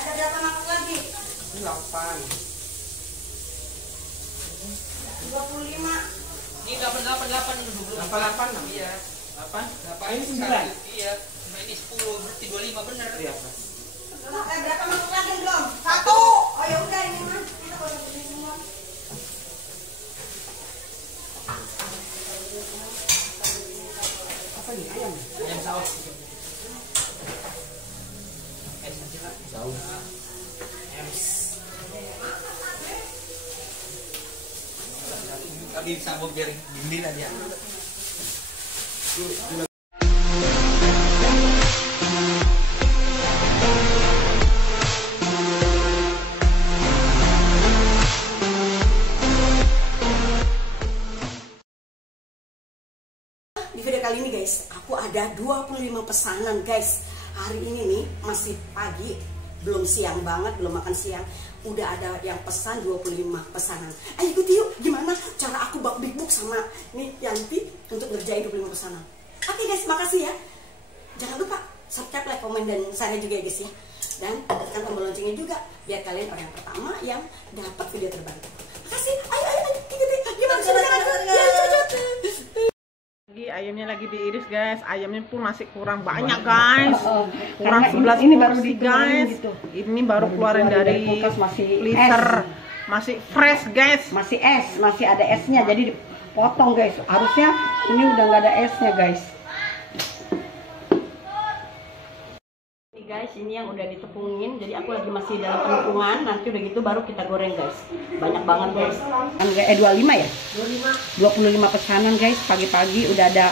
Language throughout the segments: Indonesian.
Ada berapa mangkok lagi? 8. 25. Ini 8 itu 88 enam. Iya. 8. Ini 9. Iya. Sama ini 10 berarti 25 benar. Iya, Mas. Berapa mangkok lagi belum? 1. Oh ya udah ini mah. Kita boleh beli semua. Apa nih? Ayam. Ayam saus. Saus. Tadi sabuk biar dingin aja. Di video kali ini guys, aku ada 25 pesanan guys. Hari ini nih masih pagi, belum siang banget, belum makan siang. Udah ada yang pesan 25 pesanan. Ayo ikuti yuk, gimana cara aku bak big book sama nih Yanti untuk ngerjain 25 pesanan. Oke guys, makasih ya. Jangan lupa subscribe, like, komen, dan share juga ya guys ya. Dan tekan tombol loncengnya juga biar kalian orang yang pertama yang dapat video terbaru. Makasih. Ayo ikuti. Gimana ayamnya lagi diiris guys, ayamnya pun masih kurang banyak guys, kurang 11 ini baru porsi dikeluarin guys gitu. Ini baru keluarin dari kulkas, masih freezer, es. masih fresh guys. Masih es, masih ada esnya, jadi dipotong guys. Harusnya ini udah nggak ada esnya guys. Ini guys, ini yang udah ditepungin, jadi aku lagi masih dalam penepungan. Nanti udah gitu baru kita goreng guys. Banyak banget guys. 25 ya? 25 pesanan guys. Pagi-pagi udah ada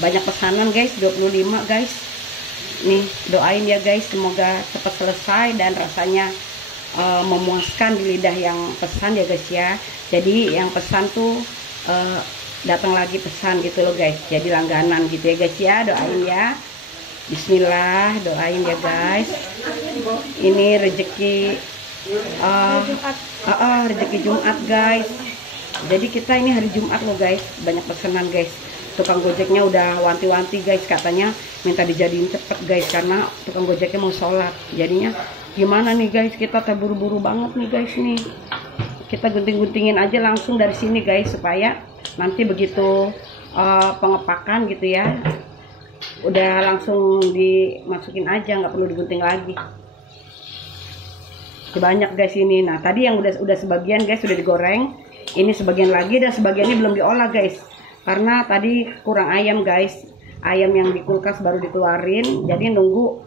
banyak pesanan guys. 25 guys. Nih doain ya guys, semoga cepat selesai dan rasanya memuaskan di lidah yang pesan ya guys ya. Jadi yang pesan tuh datang lagi pesan gitu loh guys. Jadi langganan gitu ya guys ya. Doain ya. Bismillah, doain ya guys. Ini rezeki rezeki Jumat guys. Jadi kita ini hari Jumat loh guys, banyak pesanan guys. Tukang gojeknya udah wanti-wanti guys, katanya minta dijadiin cepet guys karena tukang gojeknya mau sholat. Jadinya gimana nih guys, kita terburu-buru banget nih guys nih. Kita gunting-guntingin aja langsung dari sini guys supaya nanti begitu pengepakan gitu ya, udah langsung dimasukin aja, nggak perlu digunting lagi. Banyak guys ini. Nah tadi yang udah sebagian guys sudah digoreng, ini sebagian lagi dan sebagiannya belum diolah guys karena tadi kurang ayam guys. Ayam yang di kulkas baru dikeluarin, jadi nunggu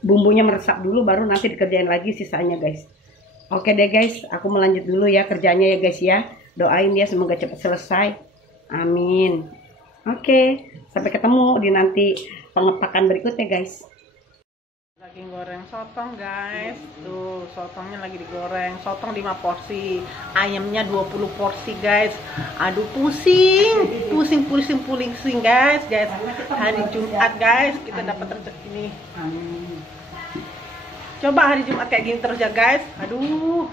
bumbunya meresap dulu baru nanti dikerjain lagi sisanya guys. Oke deh guys, aku melanjut dulu ya kerjanya ya guys ya. Doain ya semoga cepat selesai, amin. Oke, sampai ketemu di nanti pengepakan berikutnya guys. Lagi goreng sotong guys. Tuh sotongnya lagi digoreng. Sotong 5 porsi, ayamnya 20 porsi guys. Aduh pusing guys. Hari Jumat guys, kita dapat rezeki nih. Coba hari Jumat kayak gini terus ya guys. Aduh.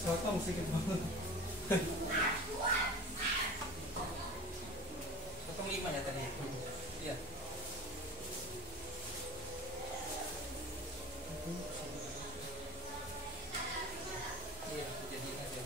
Sotong sedikit banget. Potong 5 ya tadi. Iya. Iya, jadiin aja.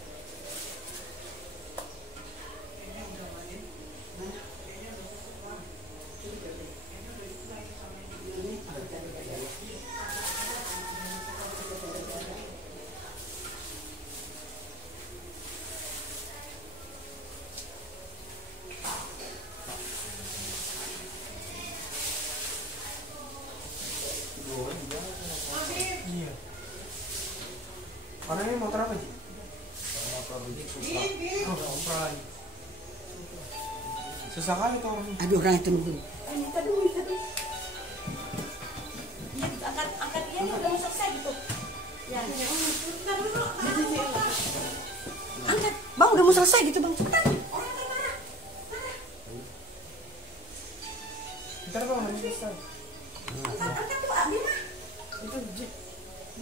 Orangnya motor apa sih? Oh, Supra. Susah kali tuh orangnya. Aduh, orang itu nunggu. Minta dulu. Iya, angkat dia nih, udah mau selesai gitu. Ya. Angkat, bang udah mau selesai gitu bang. Cepetan. Ntar bang, nanti selesai. Angkat tuh, ambil mah. Itu jeep.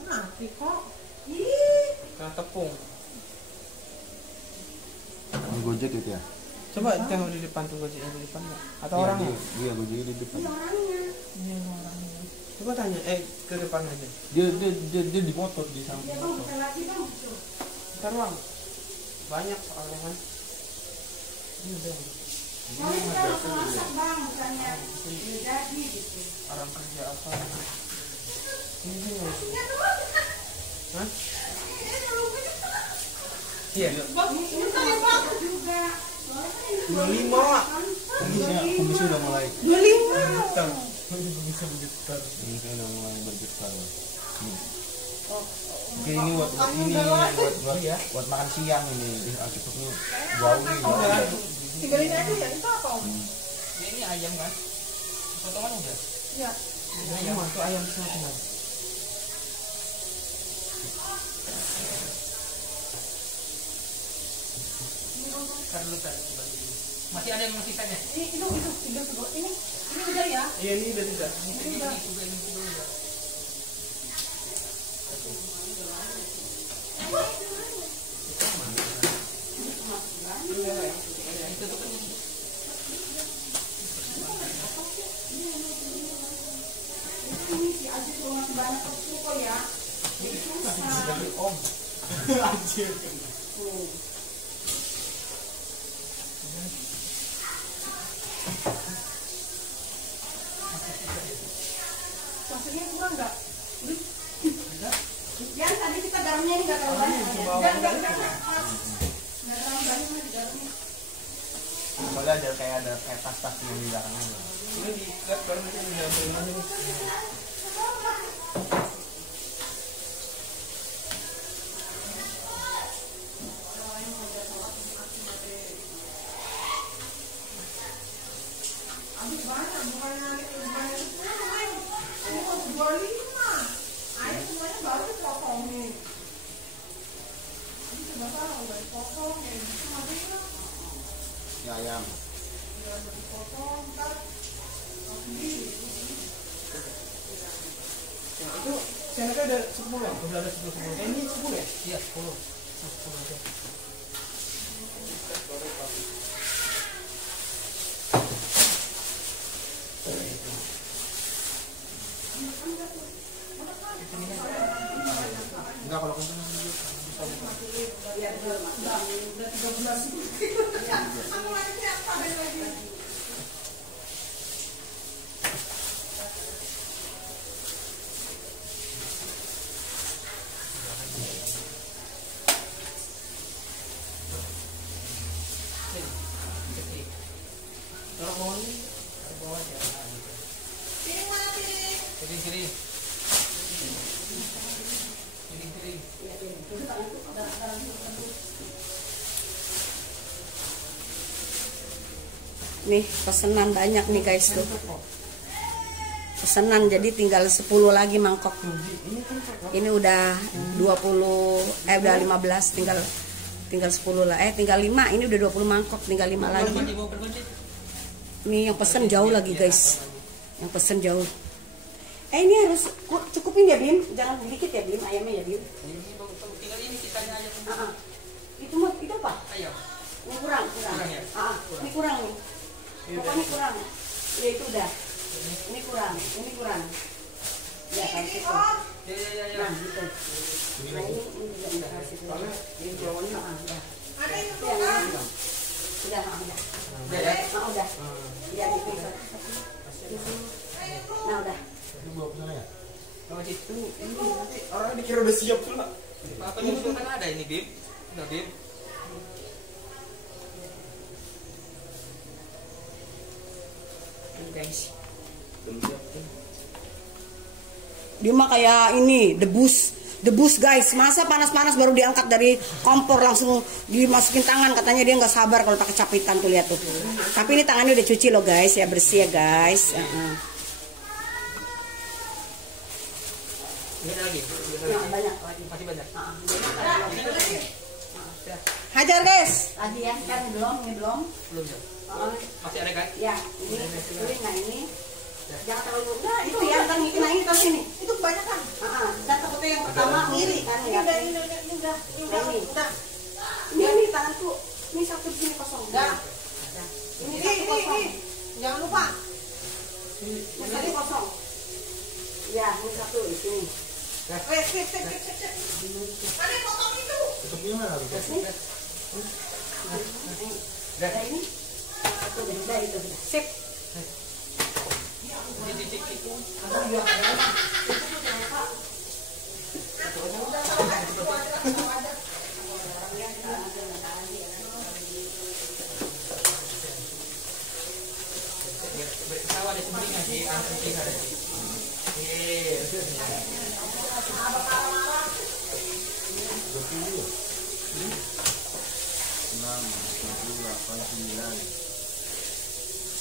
Mati kok. Ih. Kena tepung. Ini Gojek gitu ya? Coba tengok di depan tuh Gojek di depan nggak? Atau orangnya? Iya, Gojek di depan. Ini orangnya. Coba tanya, ke depan aja. Dia di motor di samping Bang, motor. bukan lagi bang. Ntar bang, banyak soalnya kan. Ini udah. Oh, kita langsung masak bang, bukannya jadi gitu. Orang kerja apa? Ini sih nggak? Hah? Iya. Juga. 25 Wak. Kumisnya udah mulai. 25. Getar. Bisa bergetar. Kumisnya udah mulai bergetar. Oke, ini buat Makan siang ini. Cepetnya jauh nih. Tinggalin aja ya, itu apa Om? Ini ayam kan? Potongan udah. Iya. ayam tuh ayam semua. Kan lu tadi. Masih ada yang masih tanya. Ini tinggal sebuah ini udah ya. Iya, ini udah tidak. Ini udah. Om. Anjir. Maksudnya kurang nggak? Yang tadi kita garamnya ini nggak terlalu banyak. Nggak terlalu banyak nih garamnya. Soalnya ada kayak tas-tas yang di belakangnya. Ini diikat baru nanti diambil aja nih. Ya ayam. Itu channelnya ada 10 ya? Udah ada 10. Ini 10 ya? Iya, 10. 10 aja. Enggak kalau kenceng Kalau mau ini, bawa aja. Kering. Nih pesanan banyak nih guys tuh. Pesanan jadi tinggal 10 lagi mangkok. Ini udah 20 udah 15 tinggal 10 lah. Tinggal 5. Ini udah 20 mangkok, tinggal 5 lagi. Ini yang pesen jauh lagi guys. Yang pesen jauh. Ini harus cukupin ya Bim. Jangan dikit ya Bim ayamnya ya Bim. Tinggal ini kitanya aja. Itu apa? Ayam. Ini kurang. Kurang ya? Ini kurang nih. Pokoknya kurang. Ya itu udah. Ini kurang. Ya kan gitu. Ya. Nah gitu. Nah ini juga udah kasih tuh. Ini jauhnya udah. Ada yang Udah. Udah. Udah ya? Udah. Ya gitu. Nah udah. Ini bawa pesannya ya? Sama situ. Ini nanti orang dikira udah siap pula. Apa nyusul kan ada ini, Bim? Udah, Bim. Dia mah kayak ini debus debus guys. Masa panas-panas baru diangkat dari kompor langsung dimasukin tangan, katanya dia nggak sabar kalau pakai capitan tuh, lihat tuh. Tapi ini tangannya udah cuci loh guys, ya bersih ya guys. Ini ada lagi. Banyak lagi. Masih banyak. Hajar guys. Lagi ya, kan belum. Belum ya? Masih ada kan? Ya, ini nah ini. Jangan terlalu, nah itu ya, kan nah ini terus ini. Itu banyak kan? Dan takutnya yang pertama ngiri kan ya. Ini tanganku. Ini satu di sini kosong. Ini satu kosong. Jangan lupa. Ini satu kosong. Ya, ini satu di sini. Ada potong itu. Tutupnya mana? Nah ini. Itu. Sip.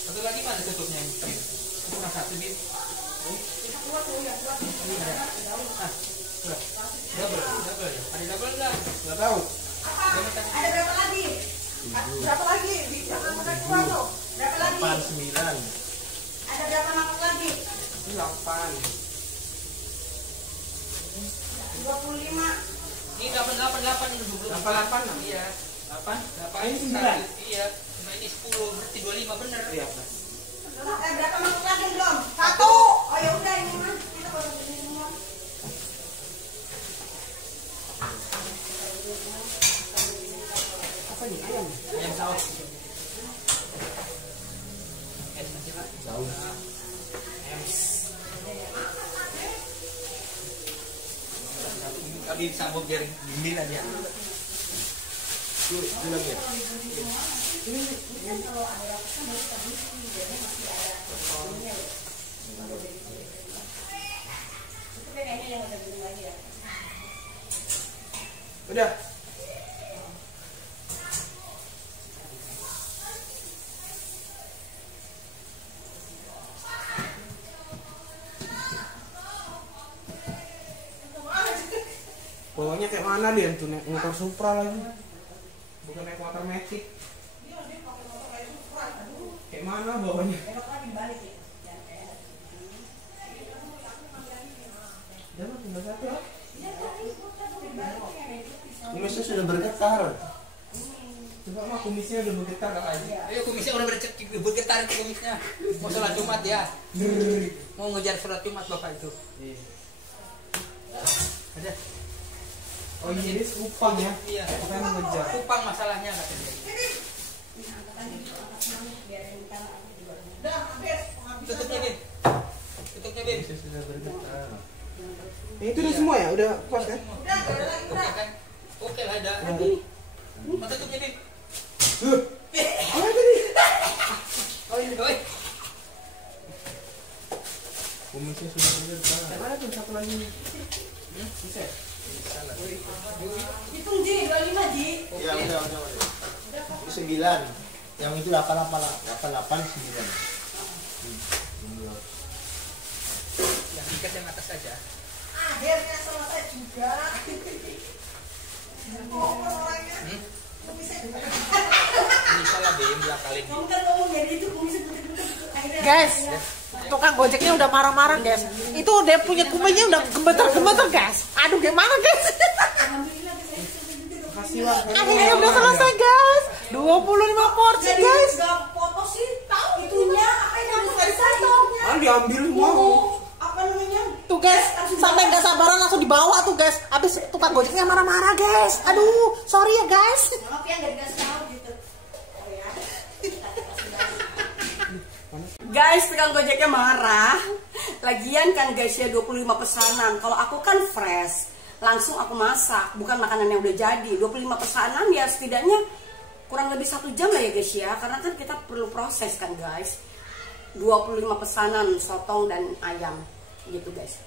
Satu lagi mana tutupnya? Cuma satu bib. Double ya. Ada double nggak? Nggak tahu. Ada berapa lagi? Berapa lagi? Berapa lagi? 8, 9. Ada berapa mangkok lagi? 8. 25. Ini 8 ini 8. Iya. 8. Ini 9. Iya. Cuma ini 10 berarti 25 bener. Iya. Berapa mangkok lagi belum? 1. Oh ya udah ini mah. Kita baru beli semua. Apa nih ayam? Ayam saus. Tahu. Kami sambung biar dingin aja. Ini lagi ya? Udah. Bawanya kayak mana dia tuh, naik motor Supra lagi, bukan naik motor Matic. Kayak mana bawanya? Jangan tinggal satu ya. Kumisnya sudah bergetar. Coba mah kumisnya udah bergetar kak Aji. Ayo kumisnya udah bergetar itu kumisnya. Mau sholat Jumat ya? Mau ngejar sholat Jumat bapak itu. Ada. Oh iya, ini kupang ya. Iya. Bukan ngejar. Kupang masalahnya katanya. Tutupnya Bin. Tutupnya Bin. Kumisnya sudah bergetar. Itu udah semua ya? Udah puas kan? Oke kan? Oke lah ada. Mau tutupnya Bin. Apa tadi? Oh ini. Oi. Kumisnya sudah bergetar. Mana tuh satu lagi? Bisa? Hitung Ji, 25 Ji. Ya udah. Itu 9. Yang itu 88, 9. Yang ikat yang atas saja. Akhirnya selesai juga. Ini salah Bin diakalin. Kamu kan ngomong jadi itu kumisnya betul-betul akhirnya. Guys, tukang gojeknya udah marah-marah guys. Itu dia punya kumisnya udah gemeter-gemeter guys. Aduh gimana guys? Kasih lah. Akhirnya udah selesai guys. 25 porsi Jadi guys. nggak foto sih, tahu itunya apa yang harus foto. Ah, diambil semua. Apa namanya? Tuh guys, sampai nggak sabaran langsung dibawa tuh guys. Abis tukang gojeknya marah-marah guys. Aduh, sorry ya guys. Maaf ya nggak dikasih tahu gitu. Oh ya. Guys, tukang gojeknya marah. Lagian kan guys ya 25 pesanan. Kalau aku kan fresh, langsung aku masak, bukan makanan yang udah jadi. 25 pesanan ya setidaknya kurang lebih 1 jam lah ya guys ya. Karena kan kita perlu proses kan guys. 25 pesanan sotong dan ayam gitu guys.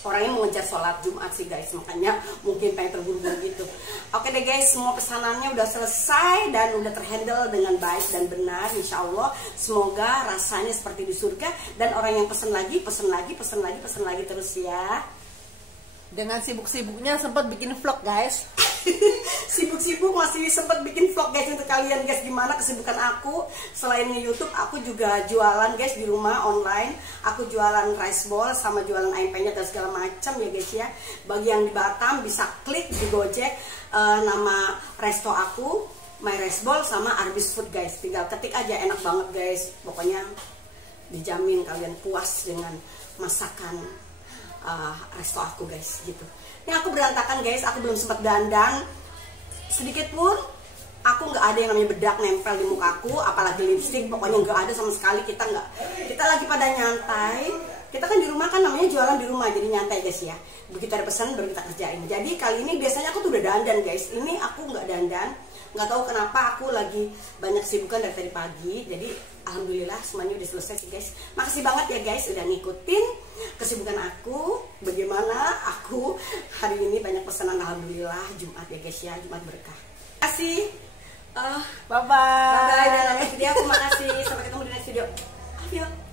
orangnya mau ngejar sholat Jumat sih guys, makanya mungkin pengen terburu-buru gitu. Oke deh guys, semua pesanannya udah selesai dan udah terhandle dengan baik dan benar, insya Allah. Semoga rasanya seperti di surga dan orang yang pesen lagi terus ya. Dengan sibuk-sibuknya sempat bikin vlog guys. Sibuk-sibuk masih sempat bikin vlog guys untuk kalian guys. Gimana kesibukan aku selain nge-YouTube, aku juga jualan guys di rumah online. Aku jualan rice ball sama jualan ayam penyet dan segala macam ya guys ya. Bagi yang di Batam bisa klik di Gojek nama resto aku, My Rice Ball sama Arbis Food guys. Tinggal ketik aja, enak banget guys. Pokoknya dijamin kalian puas dengan masakan resto aku guys gitu. Ini aku berantakan guys, aku belum sempat dandan sedikit pun. Aku nggak ada yang namanya bedak nempel di mukaku, apalagi lipstick. Pokoknya nggak ada sama sekali. Kita lagi pada nyantai. Kita kan di rumah kan namanya jualan di rumah, jadi nyantai guys ya. Begitu ada pesan baru kita kerjain. Jadi kali ini biasanya aku tuh udah dandan guys. Ini aku nggak dandan. Nggak tahu kenapa aku lagi banyak sibukan dari tadi pagi. Jadi alhamdulillah semuanya udah selesai sih guys. Makasih banget ya guys udah ngikutin kesibukan aku. Bagaimana aku hari ini banyak pesanan, alhamdulillah. Jumat ya guys ya, Jumat berkah. Terima kasih. Bye bye. Bye bye. Dan nonton video aku, makasih. Sampai ketemu di next video. Ayo.